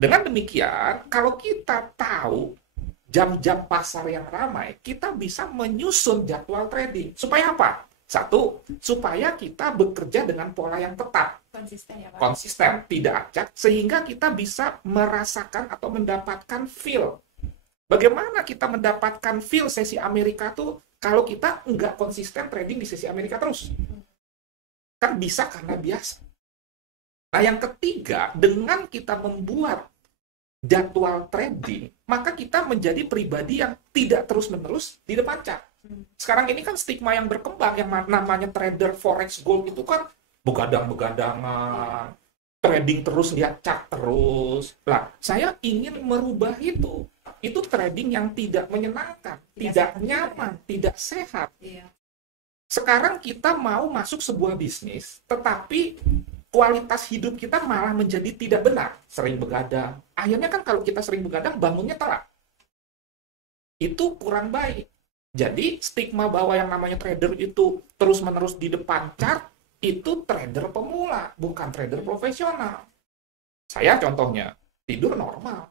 Dengan demikian, kalau kita tahu jam-jam pasar yang ramai, kita bisa menyusun jadwal trading. Supaya apa? Satu, supaya kita bekerja dengan pola yang tetap, Konsisten ya Pak. konsisten, tidak acak, sehingga kita bisa merasakan atau mendapatkan feel. Bagaimana kita mendapatkan feel sesi Amerika tuh kalau kita nggak konsisten trading di sesi Amerika terus? Kan bisa karena biasa. Nah, yang ketiga, dengan kita membuat jadwal trading, maka kita menjadi pribadi yang tidak terus-menerus di depan cat. Sekarang ini kan stigma yang berkembang, yang namanya trader forex gold itu kan begadang-begadangan, trading terus, lihat chart terus. Lah, saya ingin merubah itu. Itu trading yang tidak menyenangkan, tidak nyaman, tidak sehat. Iya. Sekarang kita mau masuk sebuah bisnis, tetapi kualitas hidup kita malah menjadi tidak benar. Sering begadang. Akhirnya kan kalau kita sering begadang, bangunnya telat. Itu kurang baik. Jadi stigma bahwa yang namanya trader itu terus-menerus di depan chart, itu trader pemula, bukan trader profesional. Saya contohnya, tidur normal.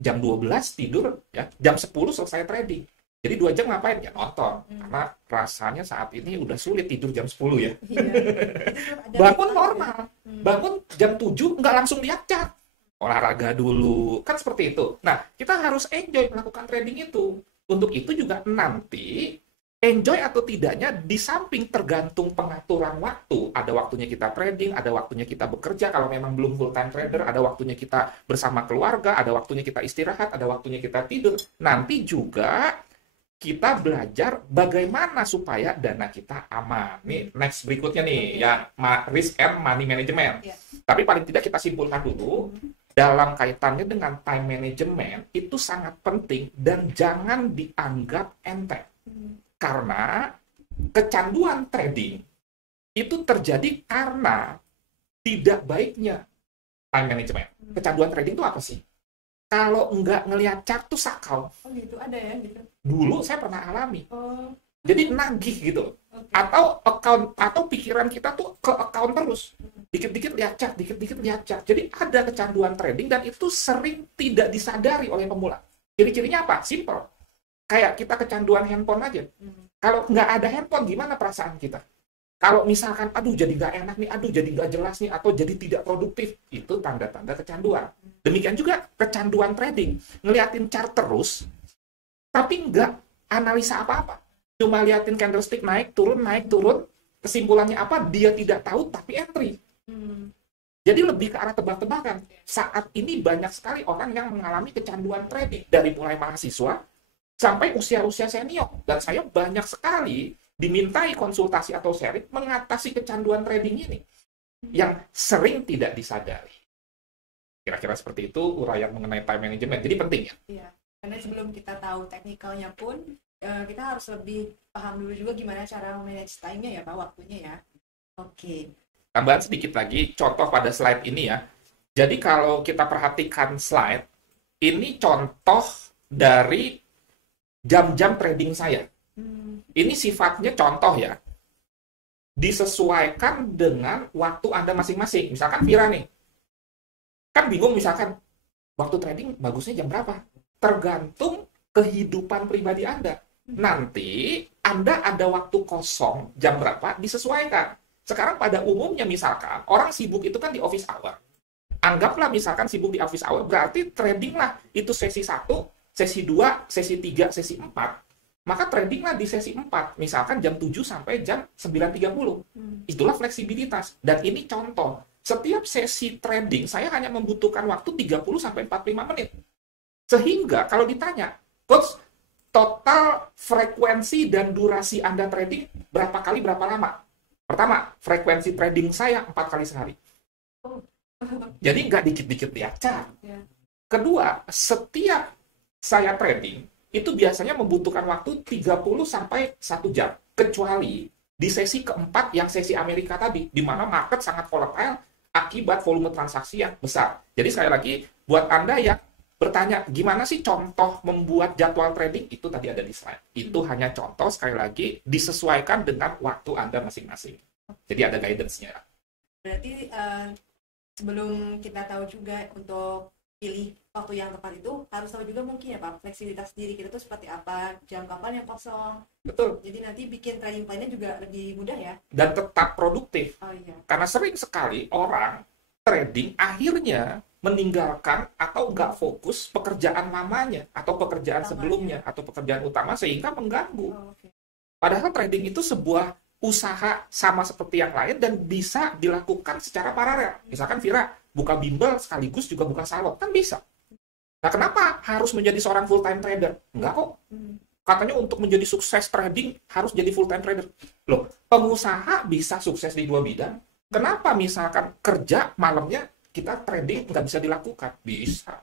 Jam 12 tidur, ya, jam 10 selesai trading. Jadi 2 jam ngapain? Ya nonton. Karena rasanya saat ini udah sulit tidur jam 10 ya. Iya. Bangun normal. Bangun jam 7 nggak langsung lihat chart. Olahraga dulu. Kan seperti itu. Nah, kita harus enjoy melakukan trading itu. Untuk itu juga nanti enjoy atau tidaknya di samping tergantung pengaturan waktu. Ada waktunya kita trading, ada waktunya kita bekerja kalau memang belum full time trader, ada waktunya kita bersama keluarga, ada waktunya kita istirahat, ada waktunya kita tidur. Nanti juga kita belajar bagaimana supaya dana kita aman. Nih, next berikutnya nih, ya risk and money management. Yeah. Tapi paling tidak kita simpulkan dulu, dalam kaitannya dengan time management, itu sangat penting dan jangan dianggap enteng. Karena kecanduan trading itu terjadi karena tidak baiknya time management. Kecanduan trading itu apa sih? Kalau nggak ngelihat chart tuh sakau. Oh gitu, ada ya gitu. Dulu saya pernah alami. Oh. Jadi nagih gitu. Okay. Atau pikiran kita tuh ke account terus. Dikit-dikit lihat chart, dikit-dikit lihat chart. Jadi ada kecanduan trading dan itu sering tidak disadari oleh pemula. Ciri-cirinya apa? Simple. Kayak kita kecanduan handphone aja. Kalau nggak ada handphone, gimana perasaan kita? Kalau misalkan, aduh jadi nggak enak nih, aduh jadi nggak jelas nih, atau jadi tidak produktif, itu tanda-tanda kecanduan. Demikian juga kecanduan trading. Ngeliatin chart terus, tapi nggak analisa apa-apa. Cuma liatin candlestick naik, turun, kesimpulannya apa, dia tidak tahu, tapi entry. Jadi lebih ke arah tebak-tebakan. Saat ini banyak sekali orang yang mengalami kecanduan trading, dari mulai mahasiswa, sampai usia-usia senior. Dan saya banyak sekali dimintai konsultasi atau sharing mengatasi kecanduan trading ini yang sering tidak disadari. Kira-kira seperti itu uraian mengenai time management. Jadi penting ya. Iya, karena sebelum kita tahu teknikalnya pun kita harus lebih paham dulu juga gimana cara manage time-nya ya Pak, waktunya ya. Oke. Tambahan sedikit lagi, contoh pada slide ini ya. Jadi kalau kita perhatikan slide, ini contoh dari jam-jam trading saya. Ini sifatnya contoh ya. Disesuaikan dengan waktu Anda masing-masing. Misalkan Vira nih. Kan bingung misalkan, waktu trading bagusnya jam berapa? Tergantung kehidupan pribadi Anda. Nanti Anda ada waktu kosong jam berapa, disesuaikan. Sekarang pada umumnya misalkan, orang sibuk itu kan di office hour. Anggaplah misalkan sibuk di office hour, berarti trading lah. Itu sesi 1, sesi 2, sesi 3, sesi 4. Maka tradinglah di sesi 4, misalkan jam 7 sampai jam 9.30. Itulah fleksibilitas. Dan ini contoh, setiap sesi trading saya hanya membutuhkan waktu 30 sampai 45 menit. Sehingga kalau ditanya, Coach, total frekuensi dan durasi Anda trading berapa kali, berapa lama? Pertama, frekuensi trading saya 4 kali sehari. Jadi nggak dikit-dikit lihat chart. Kedua, setiap saya trading, itu biasanya membutuhkan waktu 30 sampai 1 jam. Kecuali di sesi keempat yang sesi Amerika tadi, di mana market sangat volatile akibat volume transaksi yang besar. Jadi sekali lagi, buat Anda yang bertanya, gimana sih contoh membuat jadwal trading? Itu tadi ada di slide. Itu hanya contoh, sekali lagi, disesuaikan dengan waktu Anda masing-masing. Jadi ada guidance-nya. Berarti sebelum kita tahu juga untuk pilih waktu yang tepat itu harus tahu juga mungkin ya Pak, fleksibilitas diri kita tuh seperti apa, jam kapan yang kosong. Betul. Jadi nanti bikin trading plan-nya juga lebih mudah ya. Dan tetap produktif. Oh iya. Karena sering sekali orang trading akhirnya meninggalkan atau nggak fokus pekerjaan lamanya atau pekerjaan sebelumnya atau pekerjaan utama sehingga mengganggu. Oh, oke. Padahal trading itu sebuah usaha sama seperti yang lain dan bisa dilakukan secara paralel. Misalkan Vira buka bimbel sekaligus juga buka salon, kan bisa. Nah, kenapa harus menjadi seorang full time trader? Enggak kok. Katanya untuk menjadi sukses trading harus jadi full time trader. Loh, pengusaha bisa sukses di dua bidang. Kenapa misalkan kerja malamnya kita trading nggak bisa dilakukan? Bisa.